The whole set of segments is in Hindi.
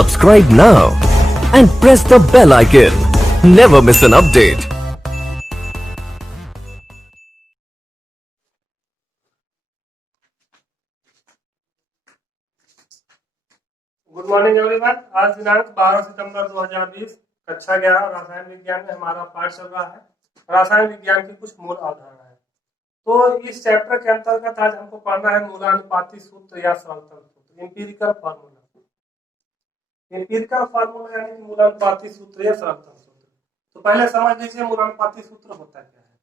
Subscribe now and press the bell icon. Never miss an update. Good morning everyone. आज दिनांक 12 सितंबर 2020 कक्षा 11 रसायन विज्ञान में हमारा पाठ चल रहा है रसायन विज्ञान की कुछ मूल अवधारणाएं। तो इस चैप्टर के अंतर्गत आज हमको पढ़ना है मूलानुपाती सूत्र या सरलतम सूत्र, एम्पिरिकल फार्मूला। एम्पिरिकल फार्मूला यानी कि मूलानुपाती सूत्र या सरलतम सूत्र। तो पहले समझ लीजिए मूलानुपाती सूत्र होता क्या है।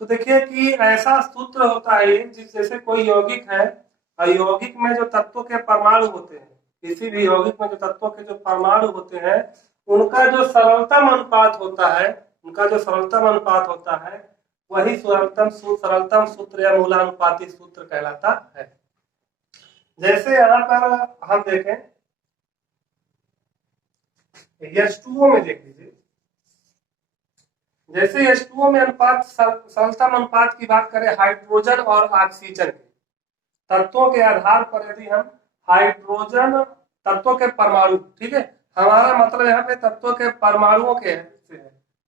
तो देखिए कि ऐसा सूत्र होता है जैसे कोई यौगिक है और यौगिक में जो तत्वों के परमाणु होते हैं, किसी भी यौगिक में जो तत्वों के जो परमाणु होते हैं उनका जो सरलतम अनुपात होता है वही सरलतम सूत्र या मूलानुपाती सूत्र कहलाता है। जैसे यहाँ पर हम देखें H2O में देख लीजिए, जैसे H2O में अनुपात सरलतम अनुपात की बात करें हाइड्रोजन और ऑक्सीजन के तत्वों के आधार पर, यदि हम हाइड्रोजन तत्वों के परमाणु, ठीक है, हमारा मतलब यहाँ पे तत्वों के परमाणुओं के है,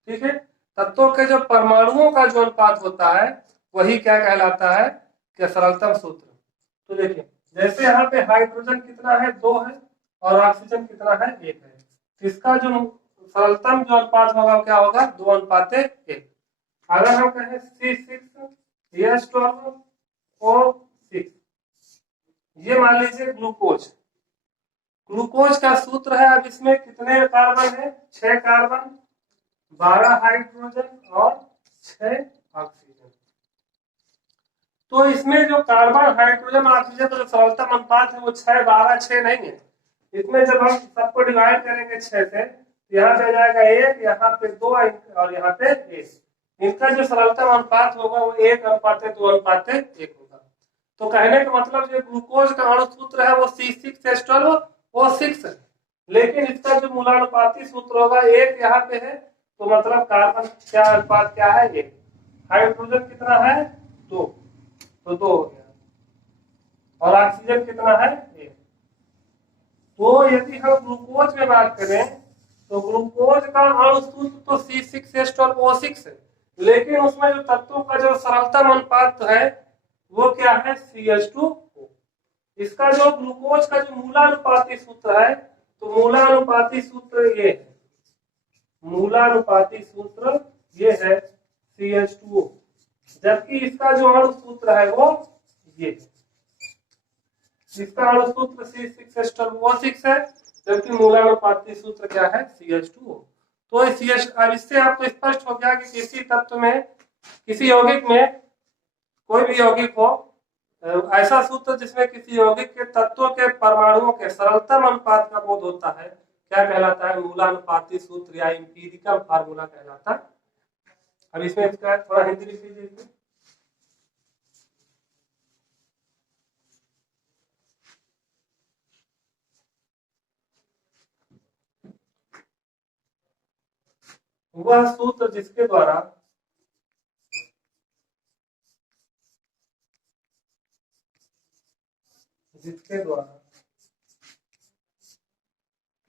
ठीक है, तत्वों के जो परमाणुओं का जो अनुपात होता है वही क्या कहलाता है कि सरलतम सूत्र। तो देखिए जैसे यहाँ पे हाइड्रोजन कितना है 2 है और ऑक्सीजन कितना है 1 है, इसका जो सरलतम जो अनुपात होगा क्या होगा 2:1। अगर हम कहें C6H12O6, ये मान लीजिए ग्लूकोज का सूत्र है। अब इसमें कितने कार्बन है 6 कार्बन, 12 हाइड्रोजन और 6 ऑक्सीजन। तो इसमें जो कार्बन हाइड्रोजन ऑक्सीजन का जो सरलतम अनुपात है वो 6 12 6 नहीं है। इसमें जब हम सबको डिवाइड करेंगे 6 से, यहाँ पे जाएगा 1, यहाँ पे 2 और यहाँ पे 1। इनका जो सरलतम अनुपात होगा वो 1:2:1 होगा। तो कहने का मतलब जो ग्लूकोज का अणु सूत्र है वो C6H12O6 है, लेकिन इसका जो मूलानुपाती सूत्र होगा 1 यहाँ पे है, तो मतलब कार्बन क्या अनुपात क्या है 1, हाइड्रोजन कितना है 2, तो 2 हो गया, और ऑक्सीजन कितना है 1। तो यदि हम ग्लूकोज में बात करें तो ग्लूकोज का अणु सूत्र तो C6H12O6 है, लेकिन उसमें जो तत्वों का जो सरलतम अनुपात है वो क्या है CH2O। इसका जो ग्लूकोज का जो मूलानुपाती सूत्र है तो मूलानुपाती सूत्र ये है CH2O, जबकि इसका जो अणु सूत्र है वो ये, इसका अणु सूत्र C6H12O6 है, जबकि मूलानुपाती सूत्र क्या है CH2O। तो अब इससे आपको स्पष्ट हो गया कि किसी तत्व में, किसी यौगिक में, कोई भी यौगिक हो, ऐसा सूत्र जिसमें किसी यौगिक के तत्वों के परमाणुओं के सरलतम अनुपात का बोध होता है क्या कहलाता है मूलानुपाती सूत्र या एम्पिरिकल फार्मूला कहलाता है। अब इसमें इसका थोड़ा हिंदी लिख लीजिए। वह सूत्र जिसके द्वारा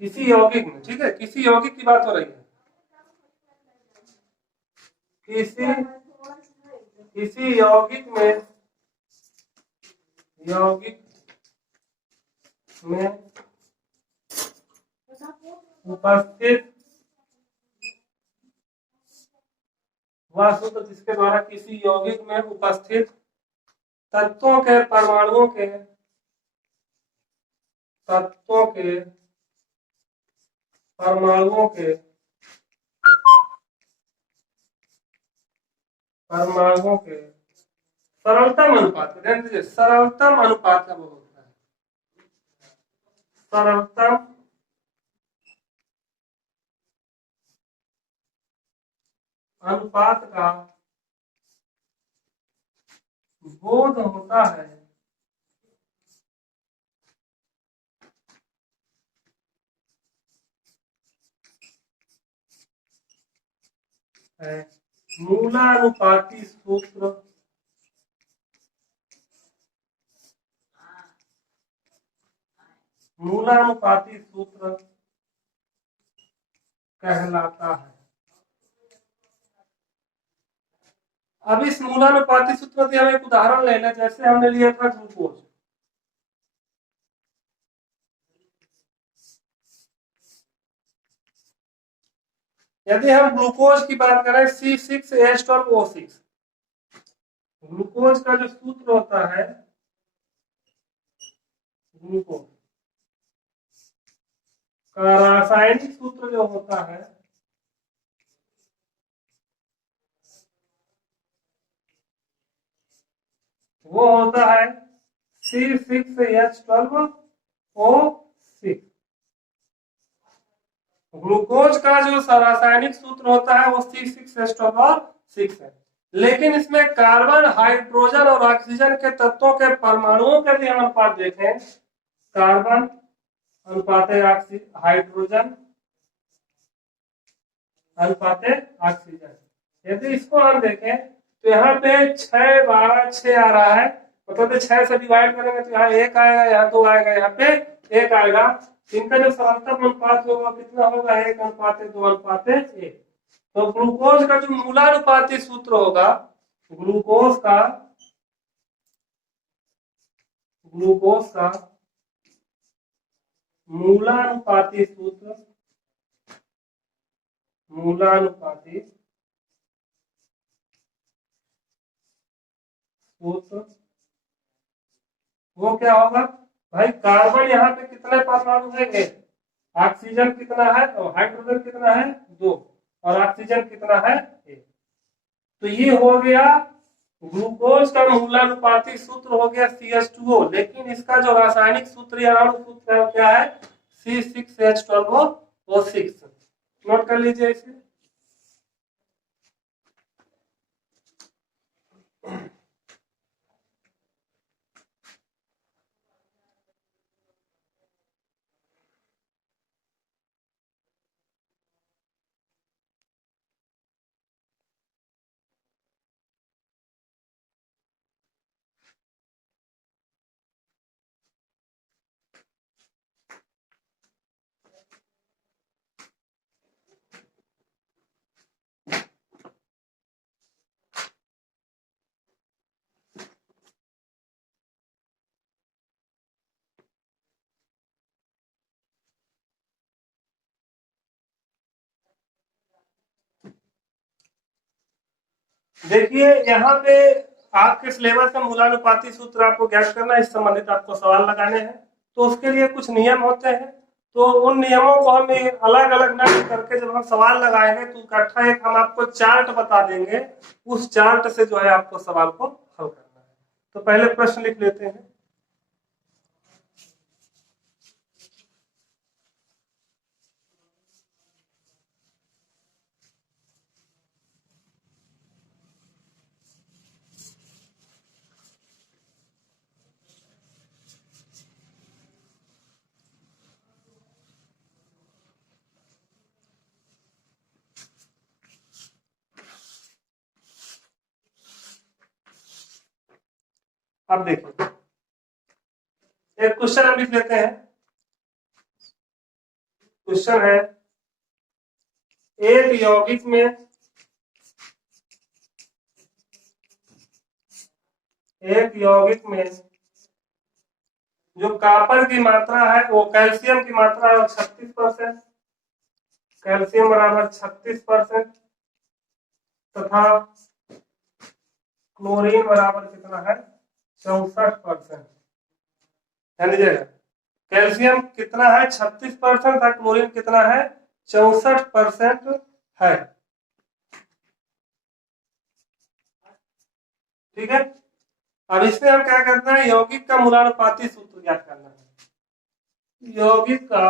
किसी यौगिक में, ठीक है, किसी यौगिक की बात हो रही है, किसी यौगिक में उपस्थित वह सूत्र जिसके द्वारा किसी यौगिक में उपस्थित तत्वों के परमाणुओं के सरलतम अनुपात का वो होता है सरलतम अनुपात का बोध होता है मूलानुपाती सूत्र मूलानुपाती सूत्र कहलाता है। अब इस मूलानुपाती सूत्र से हम एक उदाहरण ले लें, जैसे हमने लिया था ग्लूकोज। यदि हम ग्लूकोज की बात करें C6H12O6, ग्लूकोज का जो सूत्र होता है, ग्लूकोज का रासायनिक सूत्र जो होता है वो होता है C6H12O6। ग्लूकोज का जो रासायनिक सूत्र होता है वो C6H12O6 है। लेकिन इसमें कार्बन, हाइड्रोजन और ऑक्सीजन के तत्वों के परमाणुओं के भी हम अनुपात देखें, कार्बन अनुपाते हाइड्रोजन अनुपाते ऑक्सीजन, यदि इसको हम देखें तो यहाँ पे 6 12 6 आ रहा है, मतलब 6 से डिवाइड करेंगे तो यहाँ 1 आएगा, यहाँ 2 आएगा, यहाँ पे 1 आएगा। इनका जो सर्वोत्तम अनुपात होगा कितना होगा? 1:2:1। तो ग्लूकोज का जो मूलानुपाती सूत्र होगा, ग्लूकोज का मूलानुपाती सूत्र वो क्या होगा भाई? कार्बन यहाँ पे कितने परमाणु है? ऑक्सीजन कितना है और हाइड्रोजन कितना है? 2, और ऑक्सीजन कितना है? 1। तो ये हो गया ग्लूकोज का मूलानुपाती सूत्र हो गया CH2O, लेकिन इसका जो रासायनिक सूत्र या अणु सूत्र है क्या है? C6H12O6। नोट कर लीजिए इसे। देखिए यहाँ पे आपके सिलेबस में मूलानुपाती सूत्र आपको ज्ञात करना, इस संबंधित आपको सवाल लगाने हैं, तो उसके लिए कुछ नियम होते हैं। तो उन नियमों को हम अलग अलग न करके जब हम सवाल लगाएंगे तो इकट्ठा एक हम आपको चार्ट बता देंगे, उस चार्ट से जो है आपको सवाल को हल करना है। तो पहले प्रश्न लिख लेते हैं। अब देखिए एक क्वेश्चन हम लिख लेते हैं। क्वेश्चन है, एक यौगिक में जो कॉपर की मात्रा है, वो कैल्शियम की मात्रा है 36%, कैल्शियम बराबर 36%, तथा क्लोरीन बराबर कितना है? 64%। ध्यान दीजिएगा, कैल्शियम कितना है? 36% था, क्लोरीन कितना है? 64% है। ठीक है, अब इसमें हम क्या करना है? यौगिक का मूलानुपाती सूत्र ज्ञात करना है। यौगिक का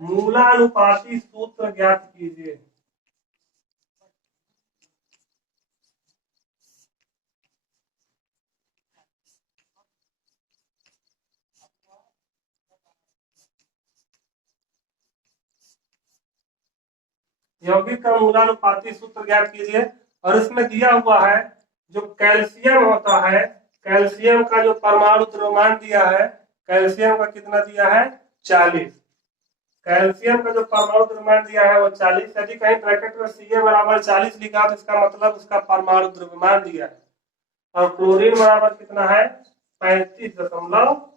मूलानुपाती सूत्र ज्ञात कीजिए। यौगिक का मूलानुपाती सूत्र ज्ञात कीजिए, और इसमें दिया हुआ है जो कैल्शियम होता है, कैल्शियम का जो परमाणु द्रव्यमान दिया है, कैल्शियम का कितना दिया है 40। कैल्शियम का जो परमाणु द्रव्यमान दिया है वो 40। यदि कहीं ब्रैकेट में Ca बराबर 40 लिखा तो इसका मतलब उसका परमाणु द्रव्यमान दिया है। और क्लोरीन बराबर कितना है 35.5।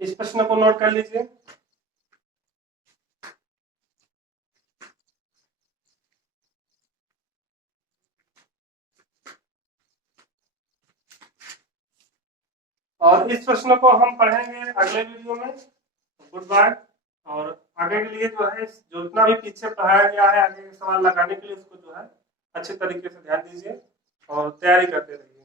इस प्रश्न को नोट कर लीजिए। और इस प्रश्न को हम पढ़ेंगे अगले वीडियो में। Good bye. और आगे के लिए जो है जो जितना भी पीछे पढ़ाया गया है आगे के सवाल लगाने के लिए उसको जो है अच्छे तरीके से ध्यान दीजिए और तैयारी करते रहिए।